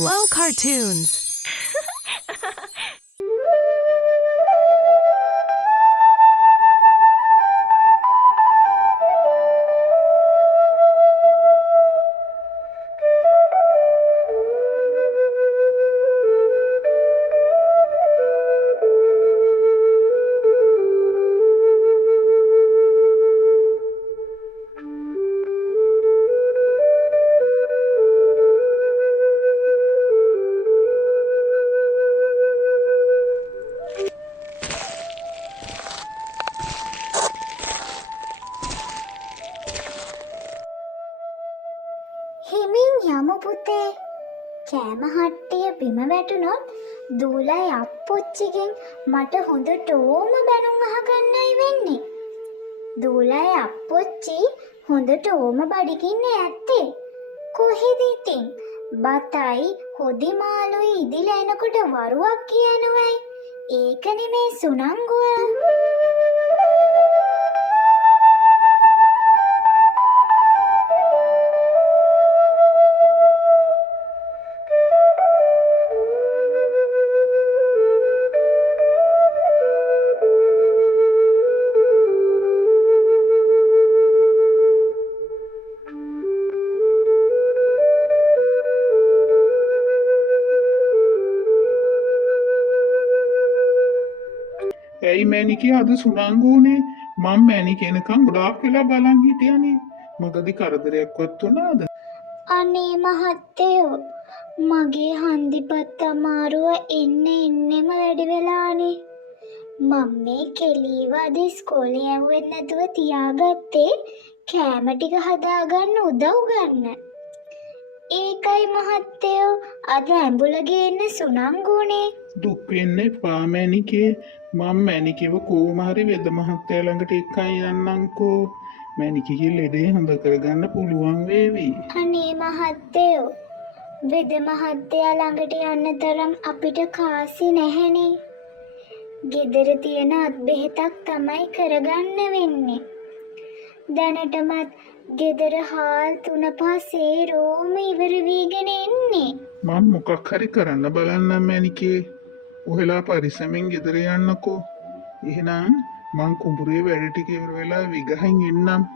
Glow Cartoons. හිමින් යමු පුතේ. කෑම හට්ටිය බිම වැටුනොත් දූලයි අප්පුච්චිගෙන් මට හොඳටම බැනුම් අහගන්නයි වෙන්නේ. දූලයි අප්පුච්චි හොඳටම බඩගින්නේ ඇත්තේ. කොහෙද ඉතින් බතයි හොදි මාළුයි ඉදිලා එනකොට වරුවක් කියනවයි. ඒක නෙමේ සුනංගුව. ඇයි මැනිකේ අද සුනංගුනේ මම මැනික එනකන් ගොඩාක් වෙලා බලන් හිටියානේ. මොකද කරදරයක්වත් වුණාද? අනේ මහත්තයෝ මගේ හන්දිපත් අමාරුව එන්නෙම වැඩි වෙලානේ. මම මේ කෙලීව අද ඉස්කෝලේ යවෙත් නැතුව තියාගත්තේ කෑම ටික හදාගන්න උදව් ගන්න. ඒකයි මහත්තයෝ අද ඇඹුල ගේන්න සුනංගුනේ. දුක් වෙන්න එපා මැනිකේ. මම මැනිකේව කොහොම හරි වෙද මහත්තයා ළඟට එක්කයි යන්නම්කෝ. මැනිකගේ ලෙඩේ හොඳ කරගන්න පුළුවන් වේවි. අනේ මහත්තයෝ වෙද මහත්තයා ළඟට යන්න තරම් අපිට කාසි නැහැනේ. ගෙදර තියෙන අත් බෙහෙතක් තමයි කරගන්න වෙන්නේ. දැනටමත් ගෙදර හාල් 3-5 සේරෝම ඉවර වීගෙන එන්නේ. මම මොකක් හරි කරන්න බලන්නම් මැනිකේ. ඔහෙලා පරිස්සමෙන් ගෙදර යන්නකෝ. එහෙනම් මං කුඹුරේ වැඩ ටික ඉවර වෙලා විගහින් එන්නම්.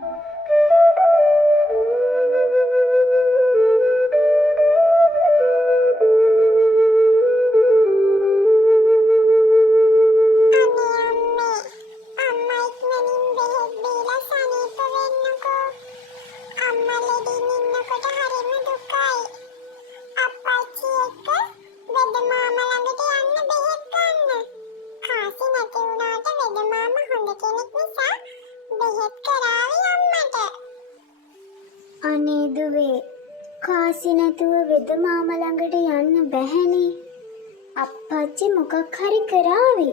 අනේ දුවේ කාසි නැතුව වෙද මාමා ළඟට යන්න බැහැනේ. අප්පච්චි මොකක් හරි කරාවි.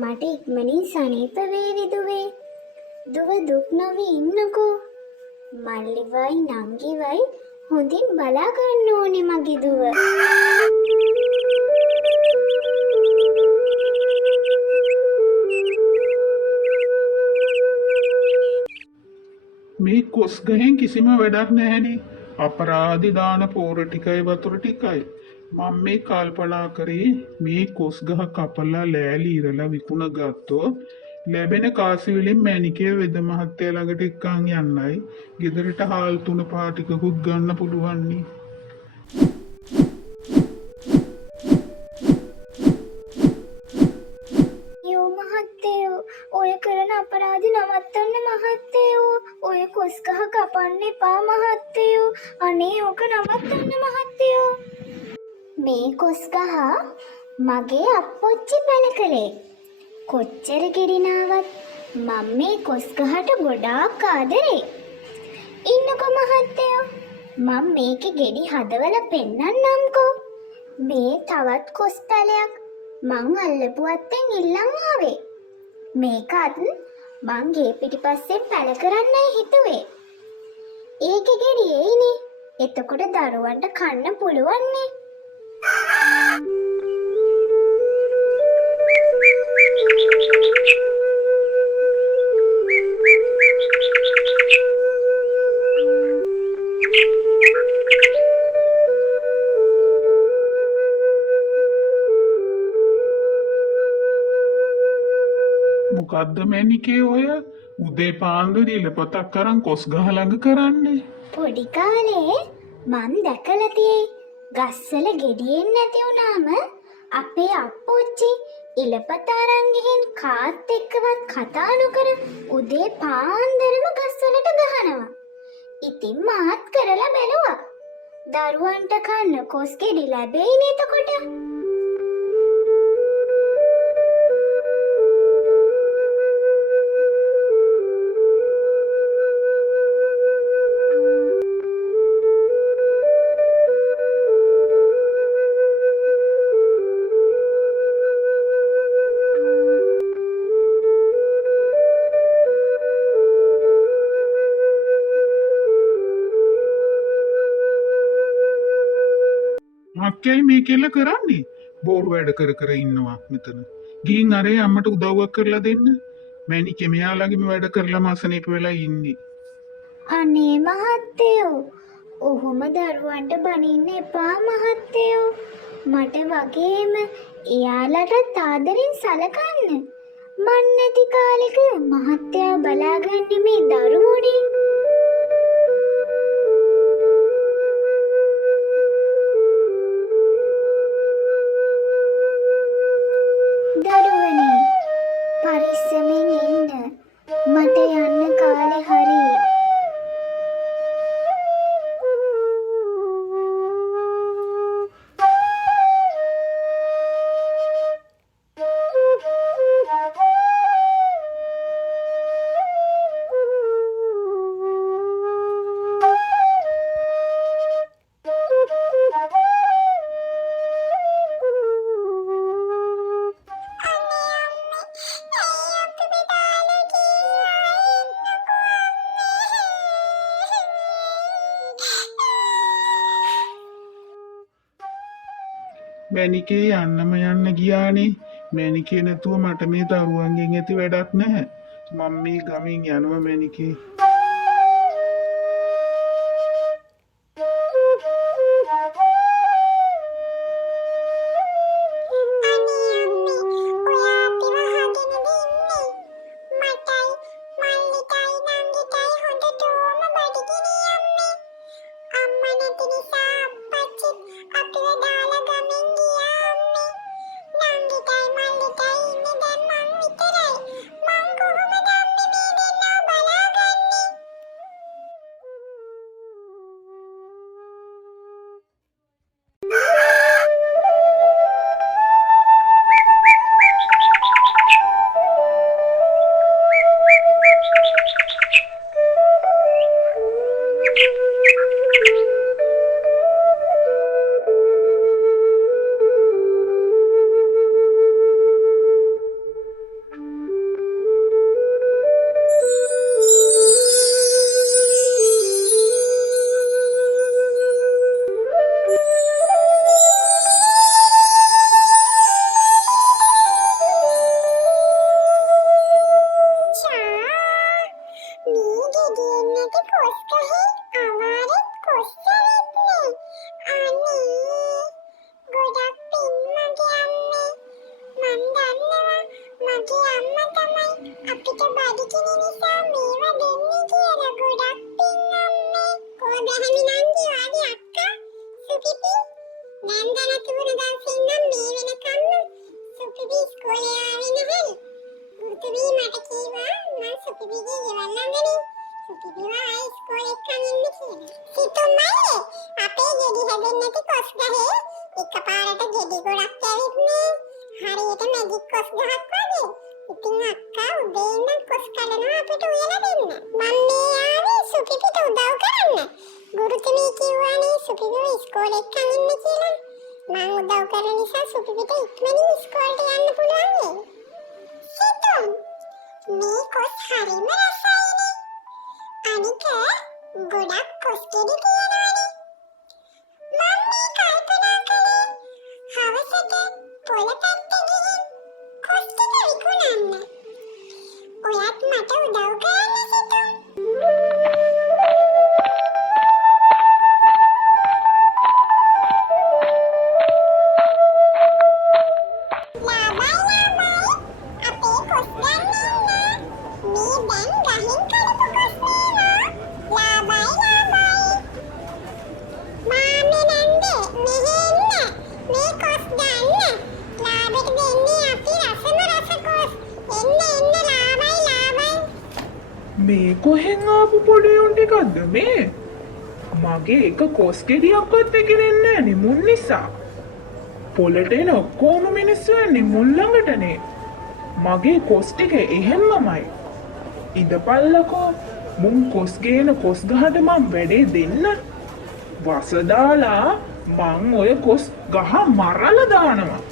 මට ඉක්මනින් සනීප වේවි දුවේ. දුව දුක් නොවි ඉන්නකෝ. මල්ලිවයි නංගිවයි හොඳින් බලා ගන්න ඕනේ මගේ දුව. මේ කොස් ගහෙන් කිසිම වැඩක් නැහැනේ. අපරාධි දාන පෝර ටිකයි වතුර ටිකයි. මම මේ කල්පනා කරේ මේ කොස් ගහ කපලා ලෑලි ඉරලා විකුණ ගත්තොත් ලැබෙන කාසි වලින් මැනිකේ වෙද මහත්තයා ළඟට එක්කන් යන්නයි. ගෙදරට හාල් 3-5 ටිකකුත් ගන්න පුළුවන් නේ. යෝ මහත්තයෝ ඔය කරන අපරාධි නවත්තන්න මහත්තයෝ. ඔය කොස් ගහ කපන්න එපා මහත්තයෝ. අනේ ඕක නවත්තන්න මහත්තයෝ. මේ කොස් ගහ මගේ අප්පොච්චි පැල කළේ. කොච්චර ගෙඩිනාවත් මම මේ කොස් ගහට ගොඩාක් ආදරේ. ඉන්නකෝ මහත්තයෝ මම මේකේ ගෙඩි හදවලා පෙන්නන්නම්කෝ. මේ තවත් කොස් පැලයක් මං අල්ලපු අත්තෙන් ඉල්ලන් ආවේ. මේකත් මං ගේ පිටිපස්සෙන් පැල කරන්නයි හිතුවේ. ඒකේ ගෙඩි එයිනේ. එතකොට දරුවන්ට කන්න පුළුවන්නේ. මොකද්ද මැනිකේ ඔය උදේ පාන්දර ඉලපතක් අරන් කොස් ගහ ළඟ කරන්නේ? පොඩි කාලේ මං දැකලා තියෙයි ගස්වල ගෙඩියෙන් නැති වුණාම අපේ අප්පුච්චි ඉලපත අරන් ගිහින් කාත් එක්කවත් කතා නොකර උදේ පාන්දරම ගස්වලට ගහනවා. ඉතින් මාත් කරලා බැලුවා. දරුවන්ට කන්න කොස් ගෙඩි ලැබෙයිනේ එතකොට. මක්කයි මේ කෙල්ල කරන්නේ? බෝරු වැඩ කර කර ඉන්නවා මෙතන. ගිහින් අරේ අම්මට උදව්වක් කරලා දෙන්න. මැනිකේ මෙයාලගේම වැඩ කරලා මාසනීප වෙලා ඉන්නේ. අනේ මහත්තයෝ, ඔහොම දරුවන්ට බනින්න එපා මහත්තයෝ. මට වගේම එයාලට ආදරෙන් සලකන්න. මන් නැති කාලෙක මහත්තයා බලාගන්නේ මේ දරුවෝනේ. දරුවනේ, පරිස්සමෙන් ඉන්න. මට යන්න කාලේ හරි. මැනිකේ යන්න ගියානේ. මැනිකේ නැතුව මට මේ දරුවන්ගෙන් ඇති වැඩක් නැහැ. මම මේ ගමින් යනවා මැනිකේ. Bye. මේ කොස් ගන්න. ලාභෙට දෙන්නේ අපි රසම රස කොස්. එන්න ලාභයි. මේ කොහෙන් ආපු පොඩි උන් ටිකක්ද මේ? මගේ එක කොස් ගෙඩියක්වත් එකිනෙන්නේ නැහැ නේ මුන් නිසා. පොලට එන ඔක්කොම මිනිස්සු එන්නේ මුන් ළඟටනේ. මගේ කොස් ටික එහෙම්මමයි. ඉඳපල්ලකෝ මුන් කොස් ගේන කොස් ගහට මං වැඩේ දෙන්න. වස දාලා මං ඔය කොස් ගහ මරලා දානවා.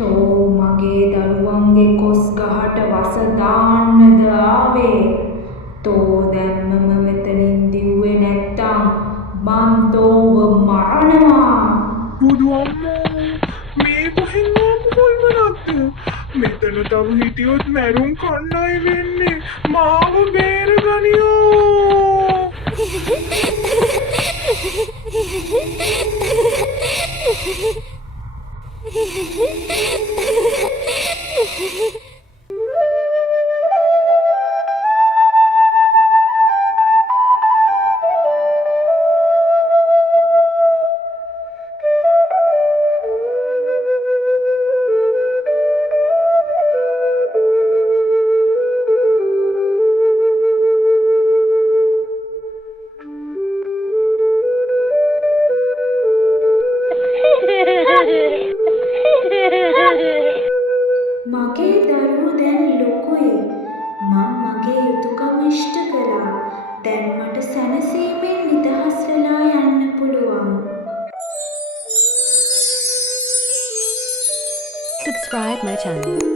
තෝ මගේ දරුවන්ගේ කොස් ගහට වස දාන්නද ආවේ? තෝ දැම්මම මෙතනින් දිව්වේ නැත්තම් මං තෝව මරනවා. බුදු අම්මෝ මේ කොහෙන් ආපු කොල්මනක්ද? මෙතන තව හිටියොත් මැරුම් කන්නයි වෙන්නේ. මාව බේරගනියෝ. මගේ දරුවෝ දැන් ලොකුයි. මං මගේ යුතුයකම ඉෂ්ට කළා. දැන් මට සැනසීමෙන් නිදහස් වෙලා යන්න පුළුවන්. Subscribe my channel.